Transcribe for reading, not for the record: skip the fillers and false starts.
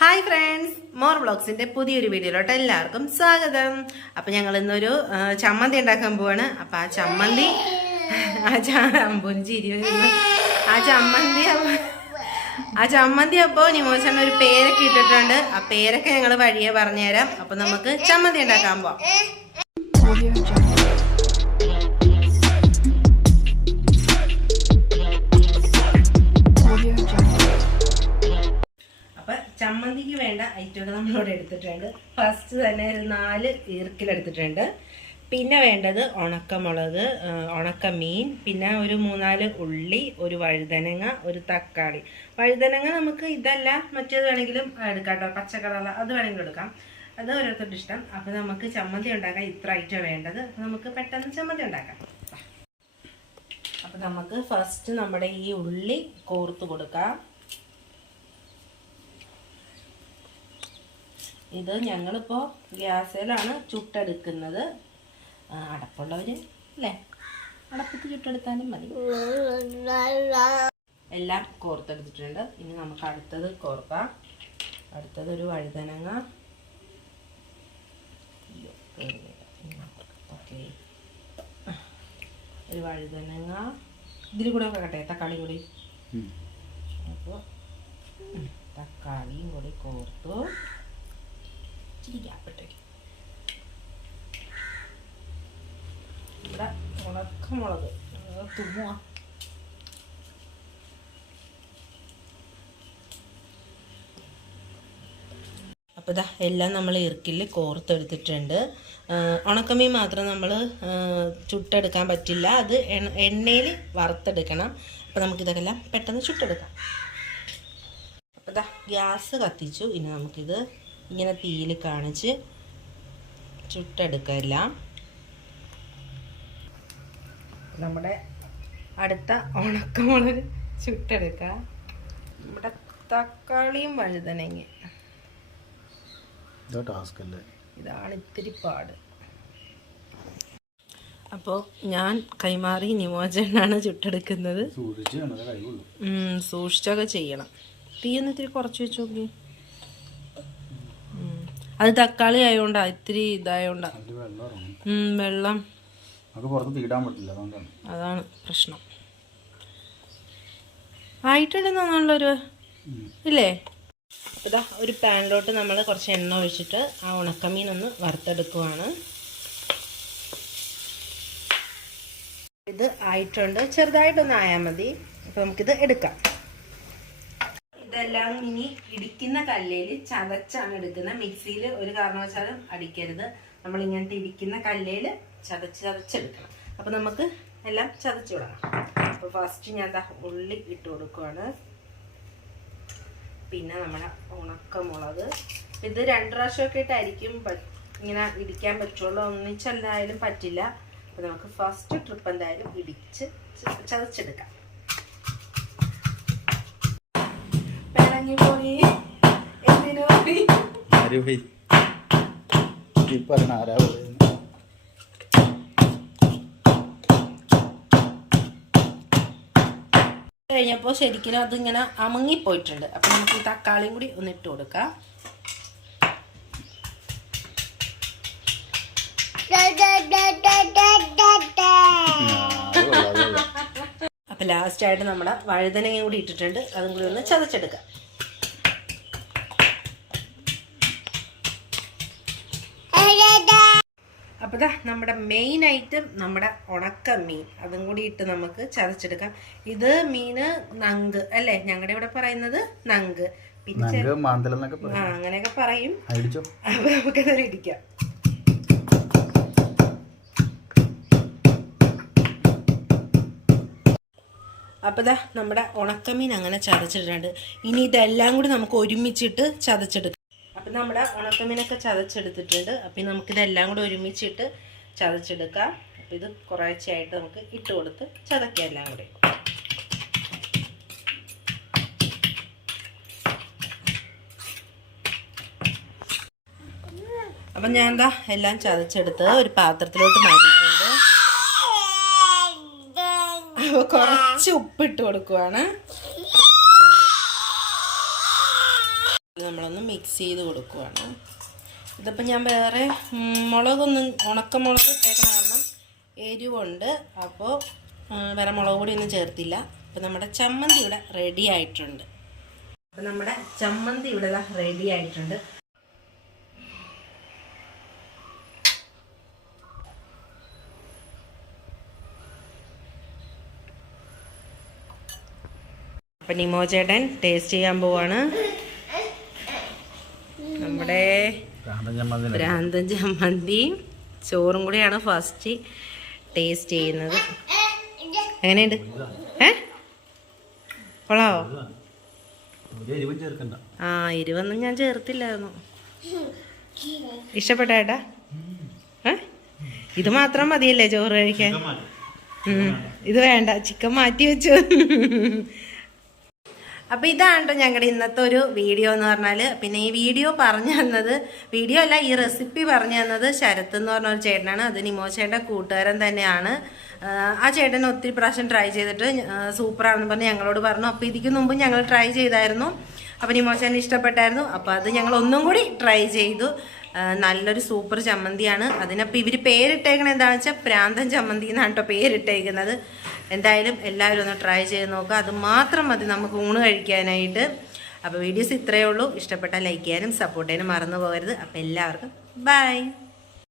Hi friends, more വ്ളോഗ്സിന്റെ പുതിയൊരു വീഡിയോയിലോട്ട് എല്ലാവർക്കും സ്വാഗതം. അപ്പം ഞങ്ങൾ ഇന്നൊരു ചമ്മന്തി ഉണ്ടാക്കാൻ പോവാണ്. അപ്പം ആ ചമ്മന്തി അപ്പോൾ നിമോശൻ ഒരു പേരൊക്കെ ഇട്ടിട്ടുണ്ട്. ആ പേരൊക്കെ ഞങ്ങൾ വഴിയെ പറഞ്ഞുതരാം. അപ്പം നമുക്ക് ചമ്മന്തി ഉണ്ടാക്കാൻ പോവാം. ചമ്മന്തിക്ക് വേണ്ട ഐറ്റങ്ങൾ നമ്മളിവിടെ എടുത്തിട്ടുണ്ട്. ഫസ്റ്റ് തന്നെ ഒരു 4 ഈർക്കിലെടുത്തിട്ടുണ്ട്. പിന്നെ വേണ്ടത് ഉണക്കമുളക്, ഉണക്കമീൻ, പിന്നെ ഒരു 3-4 ഉള്ളി, ഒരു വഴുതനങ്ങ, ഒരു തക്കാളി. വഴുതനങ്ങ നമുക്ക് ഇതല്ല മറ്റേത് വേണമെങ്കിലും എടുക്കാം കേട്ടോ, പച്ചക്കളറുള്ള അത് വേണമെങ്കിലും എടുക്കാം, അത് ഓരോരുത്തരുടെ ഇഷ്ടം. അപ്പം നമുക്ക് ചമ്മന്തി ഉണ്ടാക്കാൻ ഇത്ര ഐറ്റം വേണ്ടത്. നമുക്ക് പെട്ടെന്ന് ചമ്മന്തി ഉണ്ടാക്കാം. അപ്പം നമുക്ക് ഫസ്റ്റ് നമ്മുടെ ഈ ഉള്ളി കോർത്ത് കൊടുക്കാം. ഇത് ഞങ്ങളിപ്പോൾ ഗ്യാസിലാണ് ചുട്ടെടുക്കുന്നത്. അടപ്പുള്ളവർ അല്ലേ, അടപ്പത്ത് ചുട്ടെടുത്താലും മതി. എല്ലാം കോർത്തെടുത്തിട്ടുണ്ട്. ഇനി നമുക്ക് അടുത്തത് കോർക്കാം. അടുത്തത് ഒരു വഴുതനങ്ങ. ഓക്കെ, ഒരു വഴുതനങ്ങ. ഇതിൽ കൂടെ ഒക്കെ കട്ടെ, തക്കാളി കൂടി. അപ്പോൾ തക്കാളിയും കൂടി കോർത്തു. ഇവിടെ ഉണക്കമുളക് തുമ്മുക. അപ്പോൾ ഇതാ എല്ലാം നമ്മൾ ഇറുക്കിൽ കോർത്തെടുത്തിട്ടുണ്ട്. ഉണക്കമീൻ മാത്രം നമ്മൾ ചുട്ടെടുക്കാൻ പറ്റില്ല, അത് എണ്ണയിൽ വറുത്തെടുക്കണം. അപ്പോൾ നമുക്കിതൊക്കെല്ലാം പെട്ടെന്ന് ചുട്ടെടുക്കാം. അപ്പോൾ ഇതാ ഗ്യാസ് കത്തിച്ചു. ഇനി നമുക്കിത് ഇങ്ങനെ തീയിൽ കാണിച്ച് ചുട്ടെടുക്കില്ല. നമ്മുടെ അടുത്ത ഉണക്കമുളക് ചുട്ടെടുക്കുക. നമ്മുടെ തക്കാളിയും വഴുതനങ്ങ, ഇതാണ് ഇത്തിരി പാട്. അപ്പോൾ ഞാൻ കൈമാറി നിമോചനാണ് ചുട്ടെടുക്കുന്നത്. സൂക്ഷിച്ചൊക്കെ ചെയ്യണം. തീയൊന്ന് ഇത്തിരി കുറച്ച് വെച്ച് നോക്കി. അത് തക്കാളി ആയതുകൊണ്ടാ, ഇത്തിരി ഇതായോണ്ടാ വെള്ളം, അതാണ് പ്രശ്നം. ആയിട്ടുണ്ടെന്നുള്ളൊരു ഇല്ലേ. ഇതാ ഒരു പാനിലോട്ട് നമ്മൾ കുറച്ച് എണ്ണ ഒഴിച്ചിട്ട് ആ ഉണക്കമീൻ ഒന്ന് വറുത്തെടുക്കുവാണ്. ഇത് ആയിട്ടുണ്ട്, ചെറുതായിട്ടൊന്ന് ആയാൽ മതി. അപ്പോൾ നമുക്കിത് എടുക്കാം. ഇതെല്ലാം ഇനി ഇടിക്കുന്ന കല്ലിൽ ചതച്ചാണ് എടുക്കുന്നത്. മിക്സിയിൽ ഒരു കാരണവശാലും അടിക്കരുത്. നമ്മൾ ഇങ്ങനത്തെ ഇടിക്കുന്ന കല്ലിൽ ചതച്ചെടുക്കണം. അപ്പം നമുക്ക് എല്ലാം ചതച്ചു വിടണം. അപ്പോൾ ഫസ്റ്റ് ഞാൻ ഉള്ളി ഇട്ട് കൊടുക്കുവാണ്. പിന്നെ നമ്മുടെ ഉണക്കമുളക്. ഇത് 2 പ്രാവശ്യമൊക്കെ ഇട്ടായിരിക്കും ഇങ്ങനെ ഇടിക്കാൻ പറ്റുള്ളൂ, ഒന്നിച്ചെല്ലായാലും പറ്റില്ല. അപ്പോൾ നമുക്ക് ഫസ്റ്റ് ട്രിപ്പ് എന്തായാലും ഇടിച്ച് ചതച്ചെടുക്കാം. കഴിഞ്ഞപ്പോൾ ശരിക്കും അതിങ്ങനെ അമങ്ങിപ്പോയിട്ടുണ്ട്. അപ്പം നമുക്ക് ഈ തക്കാളിയും കൂടി ഒന്ന് ഇട്ട് കൊടുക്കാം. അപ്പം ലാസ്റ്റായിട്ട് നമ്മുടെ വഴുതനങ്ങയും കൂടി ഇട്ടിട്ടുണ്ട്. അതും കൂടി ഒന്ന് ചതച്ചെടുക്കാം. അപ്പോൾ നമ്മുടെ മെയിൻ ഐറ്റം നമ്മുടെ ഉണക്കമീൻ, അതും കൂടി ഇട്ട് നമുക്ക് ചതച്ചെടുക്കാം. ഇത് മീന് നങ്ക് അല്ലേ, ഞങ്ങളുടെ ഇവിടെ പറയുന്നത് നങ്ക്, പിന്നെ അങ്ങനെയൊക്കെ പറയും. അപ്പോൾ നമുക്കതൊരു ഇടിക്കാം. അപ്പോൾ നമ്മുടെ ഉണക്കമീൻ അങ്ങനെ ചതച്ചിട്ടുണ്ട്. ഇനി ഇതെല്ലാം കൂടി നമുക്ക് ഒരുമിച്ചിട്ട് ചതച്ചെടുക്കാം. അപ്പം നമ്മുടെ ഉണക്കമീനൊക്കെ ചതച്ചെടുത്തിട്ടുണ്ട്. അപ്പം നമുക്കിതെല്ലാം കൂടെ ഒരുമിച്ചിട്ട് ചതച്ചെടുക്കാം. അപ്പം ഇത് കുറേശ്ശെയായിട്ട് നമുക്ക് ഇട്ട് കൊടുത്ത് ചതക്കാം എല്ലാം കൂടെ. അപ്പം ഞാൻ എല്ലാം ചതച്ചെടുത്ത് ഒരു പാത്രത്തിലോട്ട് മാറ്റിയിട്ടുണ്ട്. അപ്പോൾ കുറച്ച് ഉപ്പിട്ട് കൊടുക്കുവാണ്. നമ്മളൊന്ന് മിക്സ് ചെയ്ത് കൊടുക്കുവാണ്. ഇതിപ്പോൾ ഞാൻ വേറെ മുളകൊന്നും ഉണക്കമുളക് ഇട്ടേക്കണ കാരണം എരിവുണ്ട്, അപ്പോൾ വേറെ മുളക് പൊടിയൊന്നും ചേർത്തില്ല. അപ്പോൾ നമ്മുടെ ചമ്മന്തി ഇവിടെ റെഡി ആയിട്ടുണ്ട്. അപ്പോൾ നമ്മുടെ ചമ്മന്തി ഇവിടെ റെഡി ആയിട്ടുണ്ട്. അപ്പം നിമോ ചേട്ടൻ ടേസ്റ്റ് ചെയ്യാൻ പോവാണ്. നമ്മുടെ ഭ്രാന്തൻ ചമ്മന്തിയും ചോറും കൂടിയാണ് ഫസ്റ്റ് ടേസ്റ്റ് ചെയ്യുന്നത്. എങ്ങനെയുണ്ട്? കൊള്ളാവോ? ആ, എരിവൊന്നും ഞാൻ ചേർത്തില്ലായിരുന്നു. ഇഷ്ടപ്പെട്ട ഏട്ടാ? ഇത് മാത്രം മതിയല്ലേ ചോറ് കഴിക്കാൻ? ഇത് വേണ്ട, ചിക്കൻ മാറ്റി വെച്ചു. അപ്പോൾ ഇതാണ് കേട്ടോ ഞങ്ങളുടെ ഇന്നത്തെ ഒരു വീഡിയോ എന്ന് പറഞ്ഞാൽ. പിന്നെ ഈ വീഡിയോ പറഞ്ഞു തന്നത്, വീഡിയോ അല്ല, ഈ റെസിപ്പി പറഞ്ഞു തന്നത് ശരത്ത് എന്ന് പറഞ്ഞ ഒരു ചേട്ടനാണ്. അത് നിമോ ചേട്ടൻ്റെ കൂട്ടുകാരൻ തന്നെയാണ്. ആ ചേട്ടൻ ഒത്തിരി പ്രാവശ്യം ട്രൈ ചെയ്തിട്ട് സൂപ്പറാണെന്ന് പറഞ്ഞ് ഞങ്ങളോട് പറഞ്ഞു. അപ്പോൾ ഇതിക്ക് മുമ്പ് ഞങ്ങൾ ട്രൈ ചെയ്തായിരുന്നു. അപ്പോൾ നിമോ ചേട്ടൻ ഇഷ്ടപ്പെട്ടായിരുന്നു. അപ്പോൾ അത് ഞങ്ങൾ ഒന്നും കൂടി ട്രൈ ചെയ്തു. നല്ലൊരു സൂപ്പർ ചമ്മന്തിയാണ്. അതിനപ്പോൾ ഇവർ പേരിട്ടേക്കണത് എന്താണെന്ന് വെച്ചാൽ പ്രാന്തൻ ചമ്മന്തി എന്നാണ് കേട്ടോ പേരിട്ടേക്കുന്നത്. എന്തായാലും എല്ലാവരും ഒന്ന് ട്രൈ ചെയ്ത് നോക്കുക. അത് മാത്രം മതി നമുക്ക് ഊണ് കഴിക്കാനായിട്ട്. അപ്പോൾ വീഡിയോസ് ഇത്രയേ ഉള്ളൂ. ഇഷ്ടപ്പെട്ടാൽ ലൈക്ക് ചെയ്യാനും സപ്പോർട്ട് ചെയ്യാനും മറന്നു പോകരുത്. അപ്പോൾ എല്ലാവർക്കും ബൈ.